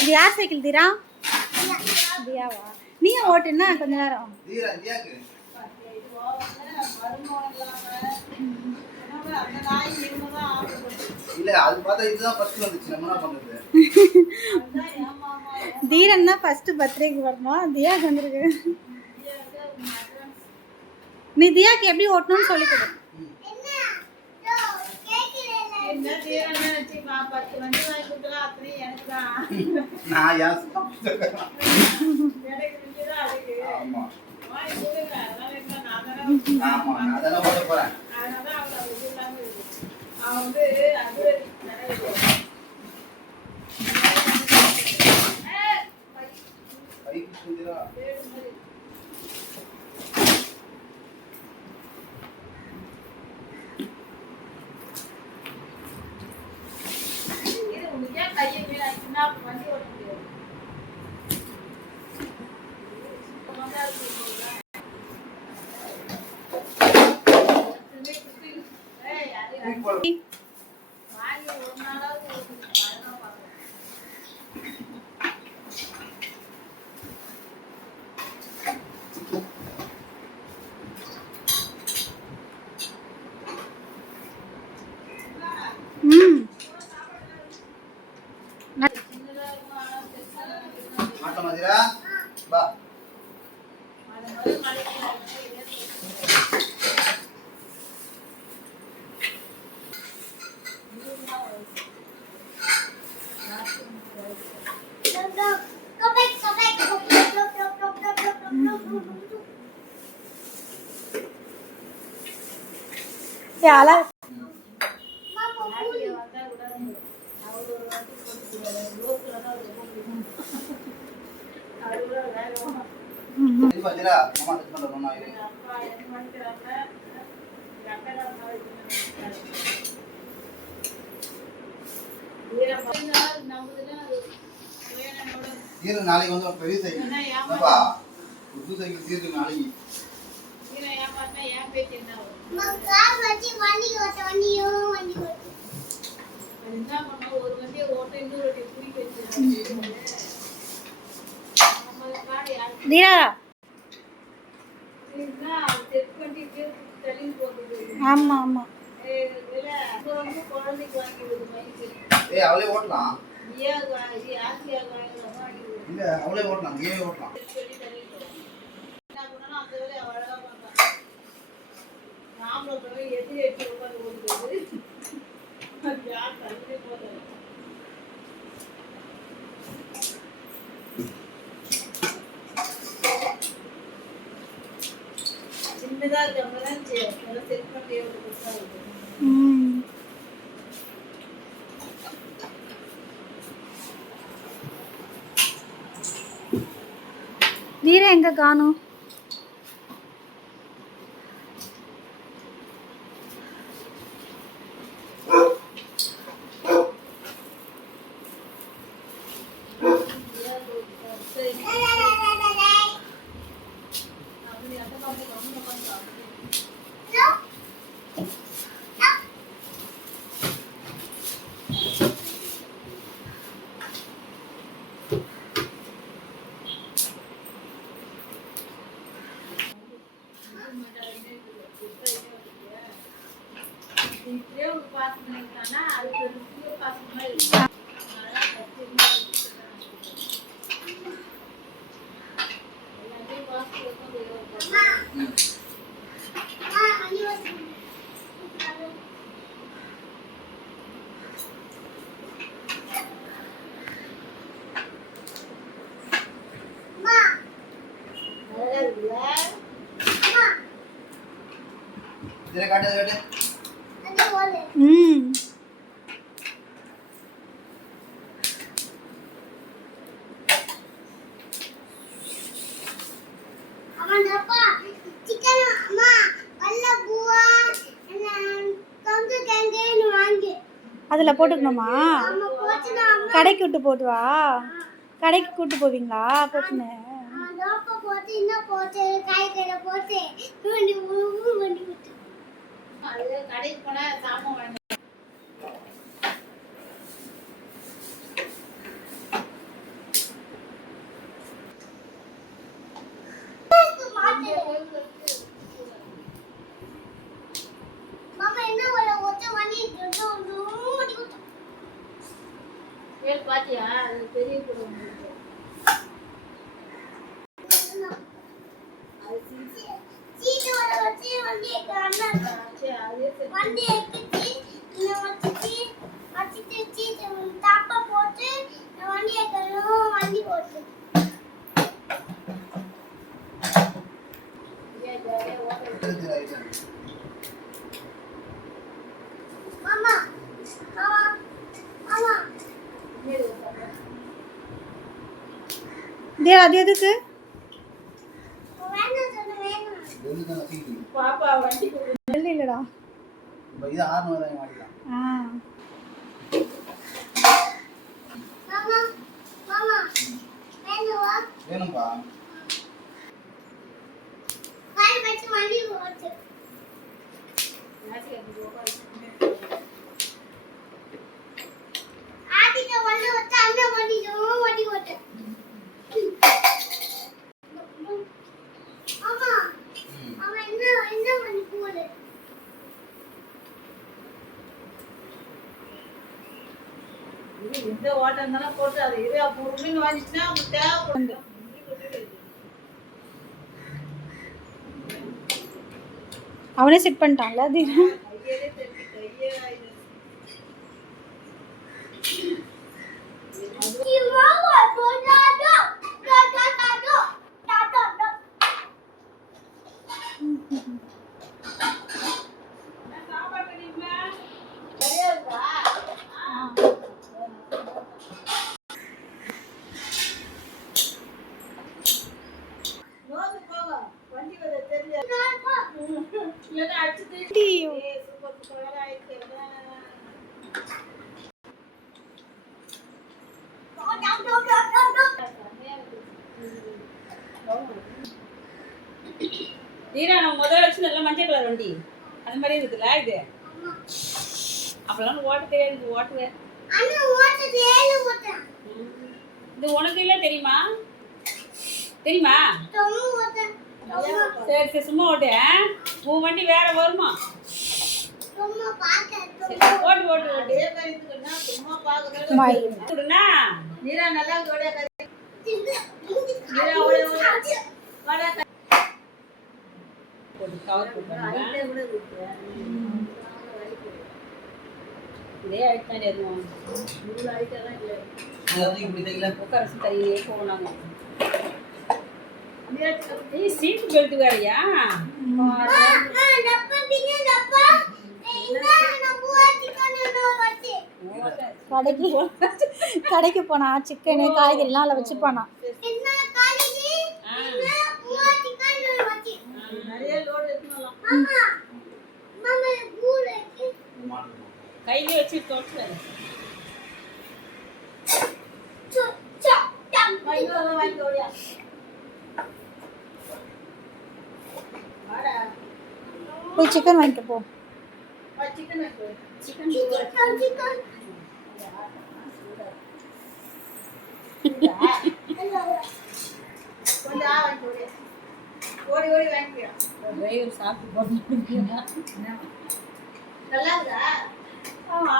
இது யார் சைக்கிள் தீரா? தியாவா? நீயே ஓட்டுனா கொஞ்ச நேரம். தீரன் தான் ஃபர்ஸ்ட் பர்த்டேக்கு வரணும். தியாக்கு வந்திருக்கு. நீ தியாக்கு எப்படி ஓட்டணும்னு சொல்லி கொடு. நாளைக்கு வந்து ஒரு பெரிய சைக்கிள் புது சைக்கிள் தீர்த்து நாளைக்கு ஆமா ஆமா அவளே ஓட்டலாம் இல்ல அவளே ஓட்டலாம் ஏவே ஓட்டலாம் சின்னதா இருக்கறதுனால செட் பண்ணி கொடுத்தாங்க. தீரா எங்க காணோம்? அதில் போட்டுக்கணுமா? கடைக்கு விட்டு போட்டு வா. கடைக்கு கூட்டு போவீங்களா போட்டுன்னு? கடைக்கு போனா சாமான் வாங்க. பாத்தியா பெரிய அது எதுக்கு பாப்பா வண்டி இல்லடா இது 600 ரூபாய் மாட்டிக்கலாம். வேணும்பா எந்த ஓட்டம் இருந்தாலும் போட்டு அது இது பொருள்னு வாங்கிச்சுன்னா அவங்க தேவைப்படும். அவனே செட் பண்ணிட்டான்ல அது. தீரா நம்ம முதல்ல வச்சு நல்ல மஞ்சள் கலர் வண்டி அது மாதிரி இருக்குல்ல இது. அப்பெல்லாம் ஓட்ட தெரியாது ஓட்டுவேன். இது உனக்கு இல்லை தெரியுமா? தெரியுமா? சரி சரி சும்மா ஓட்டு. உன் வண்டி வேற வருமா? ஓட்டு ஓட்டு ஓட்டு சும்மா பாக்குறதுனா நீரா நல்லா கவர் இதே ஆயிடுதான் எதுவும் உட்காரசு கையிலே போனாங்க. சீட்டு பெல்ட் வேறையா? கடைக்கு போனா சிக்கனு காய்கறிலாம் அதில் வச்சுப்பானா. கையிலே வச்சு தோச்சு போய் சிக்கன் வாங்கிட்டு போ. ஓடி ஓடி வாங்கிக்கியா டிரைவர் சாப்பிட்டு போட்டு நல்லா இருக்கா?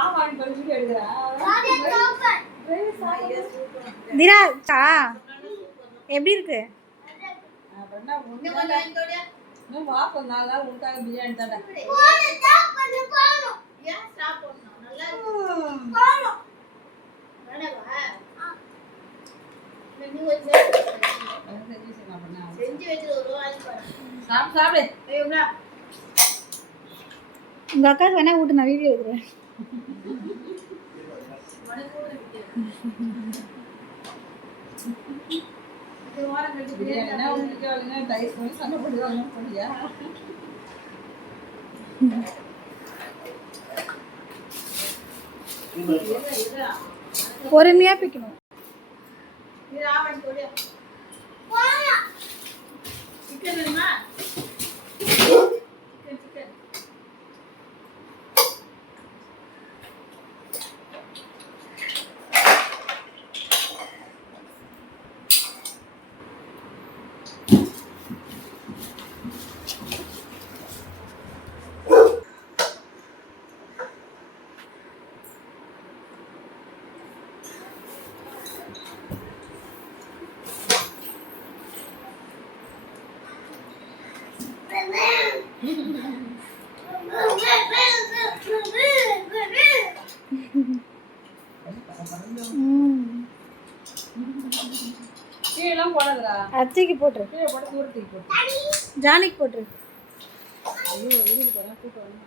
ஆமாம் பறிச்சு எடுக்கிறா தீரா எப்படி இருக்கு? வா கொஞ்ச நாள் உனக்காக பிரியாணி தானே சாப்பிடு. உங்க அக்காவுக்கு வேணா வீட்டு நான் வீடியோ எடுக்கிறேன். சண்டை போடுவாங்க. பொறுமையா பிக்கணும். இது ஆவன் சொல்லியா சிக்கன் வேணுமா சிக்கன் கீழெல்லாம் போடாதடா. அத்தைக்கு போட்டுரு. கீழே போட்டு தூரத்துக்கு போட்டு. ஜானிக்கு போட்டுரு. ஐயோ வெளியில் போகிறேன் கூட்டம் வந்து.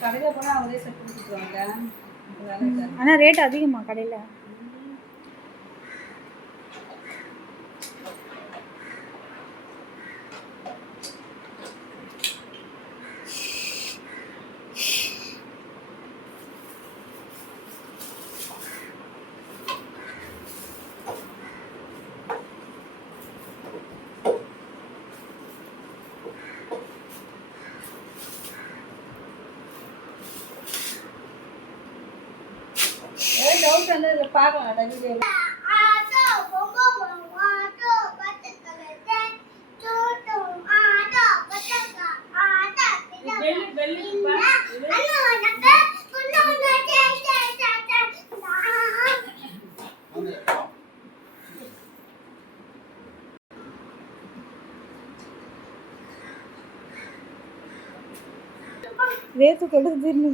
கடையில் போனால் அவங்களே செட் பண்ணி கொடுத்துருவாங்க. வேலை இருக்காது. ஆனா ரேட் அதிகமா கடையில. டவுட் வந்து இதில் பார்க்கலாம் வீடியோவில். வேத்து கொடுத்து திரும்பி.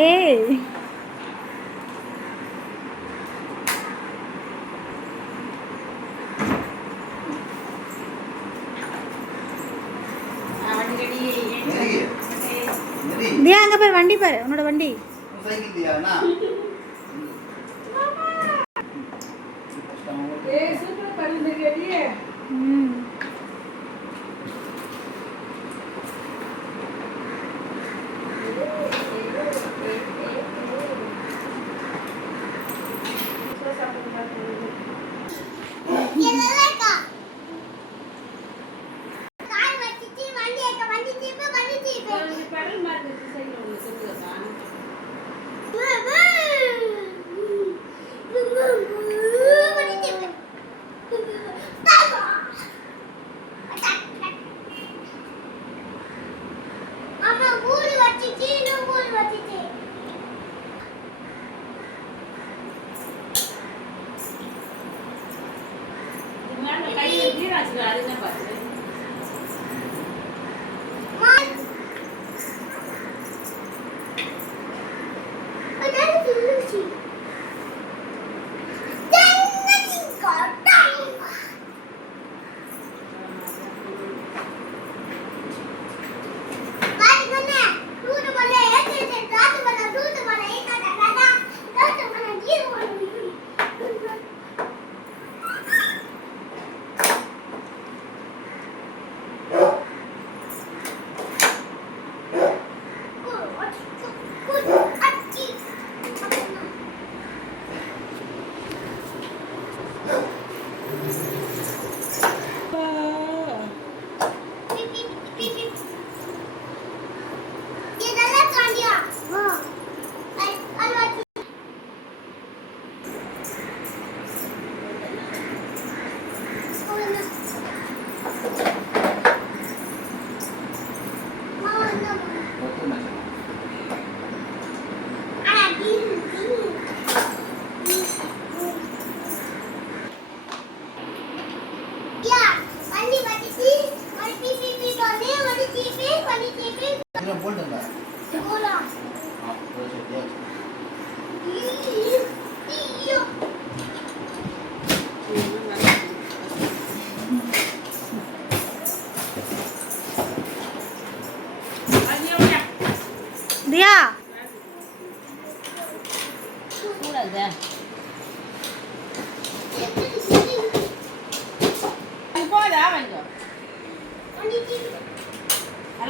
ஏய் தியா அங்க போய் வண்டி பாரு, உன்னோட வண்டி. சைக்கிள் தியானா சூப்பராக பண்ணிருக்கே.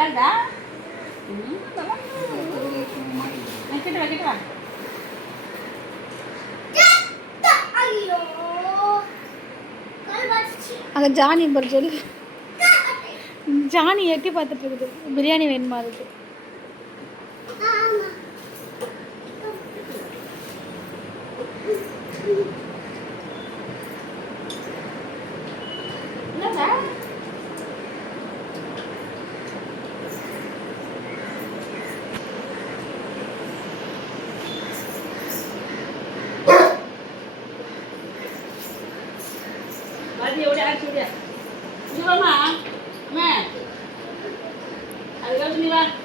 நல்லா இருக்கா கிட்ட வா அங்கே ஜானி நம்பர் சொல்லு ஜானி எட்டி பார்த்துட்டு இருக்குது பிரியாணி வேணுமா அதுக்கு udah aja. Ini mama, meh. Ayo sini lah.